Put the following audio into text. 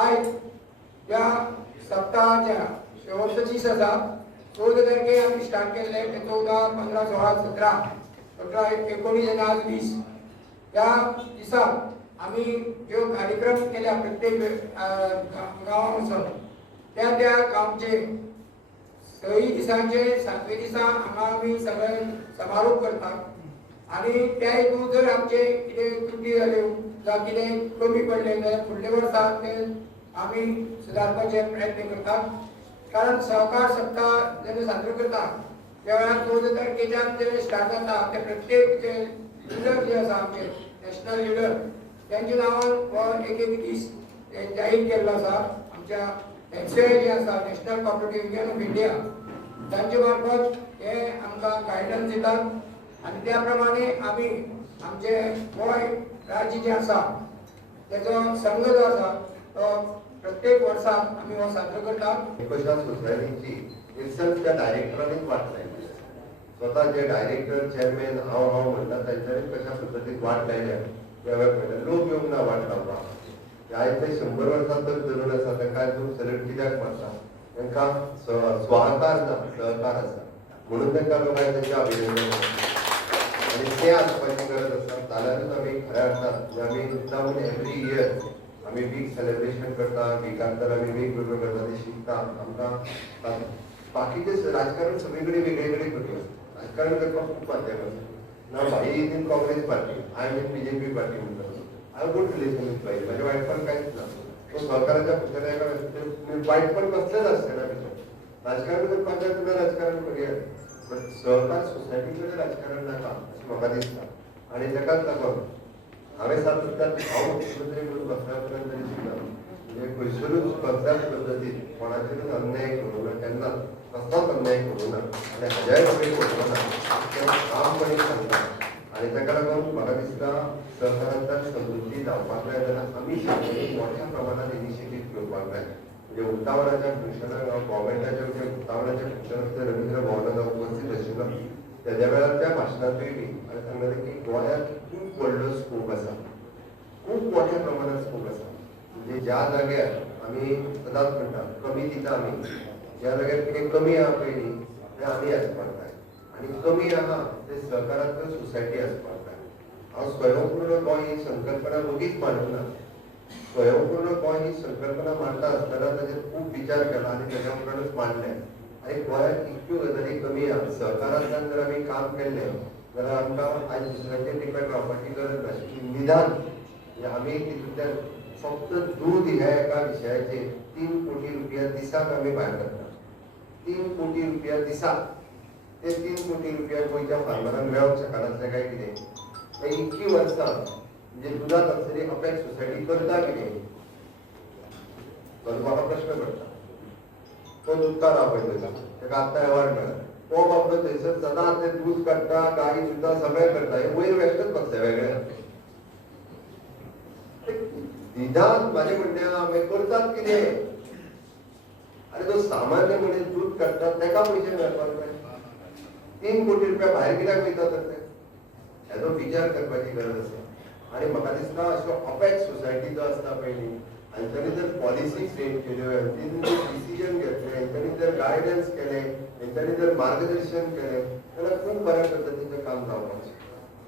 आज या सप्ताहाच्या शेवटचं दीस आसा 14 तारखे आम्ही स्टार्ट केले 14, 15, 16, 17, 17, 19 आणि आज 20 या दिसाक आम्ही जो कार्यक्रम केला प्रत्येक गावांसर त्या त्या गावचे 6 दिसांचे 7वें दिसा हांगा आमी सगळे समारोप करतात आणि त्या हेतून जर आमचे कितें त्रुटी जाल्यो जावं कितें कमी पडले जाल्यार फुडल्या वर्साक ते आमी सुदारपाचे प्रयत्न करतात. कारण सहकार सप्ताह जेन्ना साजरो करतात त्या वेळार 14 तारखेच्यान जे स्टार्ट जाता ते प्रत्येक जे लिडर जे आसा आमचे नॅशनल लिडर त्यांच्या नांवान हो एक दीस जाहीर केल्लो आसा. आमच्या एनसीआय जे आसा national cooperative union of India तांचे मार्फत हे आमकां गायडन्स दितात आणि त्या प्रमाणे आमी आमचे गोंय राज्य जे आसा तेजो संघ जो आसा तो प्रत्येक वर्साक आमी हो साजरो करतात. कशा सोसायटीची इन्सेल्फ त्या डायरेक्टरांनीच वाट लायली. स्वतः जे डायरेक्टर चेअरमॅन हांव म्हणटा तांच्यानी कशा पद्दतीन वाट लायल्या त्या वेळार लोक येवंक ना वाट लावपाक. आयज ते 100 वर्सां तक धरून आसा तांकां आजून सलट कित्याक मारता तांकां स्वाहकार ना सहकार आसा म्हणून तांकां लोकांनी तांचे अभिनंदन आणि ते आसपाची गरज आसा. जाल्यारूच आमी खऱ्या अर्थान आमी जावन एवरी इयर आमी वीक सेलिब्रेशन करता. विकांतर आमी वेगवेगळ्यो गजाली शिकता. आमकां बाकीचे राजकारण सगळे कडेन वेगळे वेगळे करता. राजकारण करपाक खूप माध्यम आसा. ना भाई in Congress party I am in BJP party म्हणटा I have good relation with भाई म्हणजे वायटपण कांयच ना. तो सहकाराच्या पुस्तकांत वायटपण कसलेंच आसचें ना. राजकारण करपाचें तुवें राजकारण करूया बट सहकार सोसायटी कडेन राजकारण नाका अशें म्हाका दिसता. आनी ताकाच लागून हांवें सातत्यान हांव मुख्यमंत्री म्हणून कसल्या पर्यंत तरी शिकला म्हणजे खंयसरूच कसल्याच पद्दतीन कोणाचेरूच अन्याय करूं ना केन्नाच कसलोच अन्याय करूं ना आनी हाज्याय कडेन करूं ना तें ठामपणी सांगता. आनी ताका लागून म्हाका दिसता सहकारांतल्यान समृद्धी जावपाक जाय जाल्यार आमी मोठ्या प्रमाणात इनिशिएटीव घेवपाक जाय. म्हणजे उक्तावणाच्या फंक्शनाक गव्हर्मेंटाच्या जे उक्तावणाच्या फंक्शनाक रवींद्र भवनात उपस्थित आशिल्लो तेज्या वेळार त्या भाशणांतूय बी हांवें सांगलें की गोंयांत खूब व्हडलो स्कोप आसा. खूब मोठ्या प्रमाणात स्कोप आसा. म्हणजे ज्या जाग्यार आमी सदांच म्हणटा कमी दिता आमी ज्या जाग्यार कितें कमी आहा पयलीं तें आमी आसपाक जाय आनी कमी आहा ते सहकारांतल्यो सोसायटी आसपाक जाय. हांव स्वयंपूर्ण गोंय ही संकल्पना मदींच मांडूंक ना. स्वयंपूर्ण गोंय ही संकल्पना मांडटा आसतना ताचेर खूब विचार केला आनी ताच्या उपरांतूच मांडलें. आनी गोंयांत इतक्यो गजाली कमी आहा. सहकारांतल्यान जर आमी काम केल्लें जाल्यार आमकां आयज दुसऱ्याचेर डिपेंड रावपाची गरज नाशिल्ली. निदान म्हणजे आमी तितूंतल्यान फक्त दूद ह्या एका विशयाचेर 3 कोटी रुपया दिसाक आमी भायर करता. 3 कोटी रुपया दिसाक. ते 3 कोटी रुपया गोंयच्या फार्मरांक मेळोंक शकनातलें काय कितें. इतकी वर्सां म्हणजे दुदांत आसतली अपेक्स सोसायटी करता कितें म्हाका प्रश्न पडटा. तो दुधकार आपयता ताका आत्तां अवॉर्ड मेळ्ळा. तो बाबडो थंयसर सदांच ते दूद काडटा गाई दुदां सगळें करता. हे वयर वेगळेच बसता वेगळे. निदान म्हाजें म्हणणें हांवें करतात कितें आनी तो सामान्य मनीस दूध काडटा ताका पयशे मेळपाक जाय. 3 कोटी रुपया भायर कित्याक वयता तर ते हेजो विचार करपाची गरज आसा. आनी म्हाका दिसता अश्यो अपेक्स सोसायटी जो आसता पयलीं हांच्यानी जर पॉलिसी फ्रेम केल्यो हांच्यानी जर डिसिजन घेतले हांच्यानी जर गायडन्स केले हांच्यानी जर मार्गदर्शन केलें जाल्यार खूब बऱ्या पद्दतीचें काम जावपाक शकता.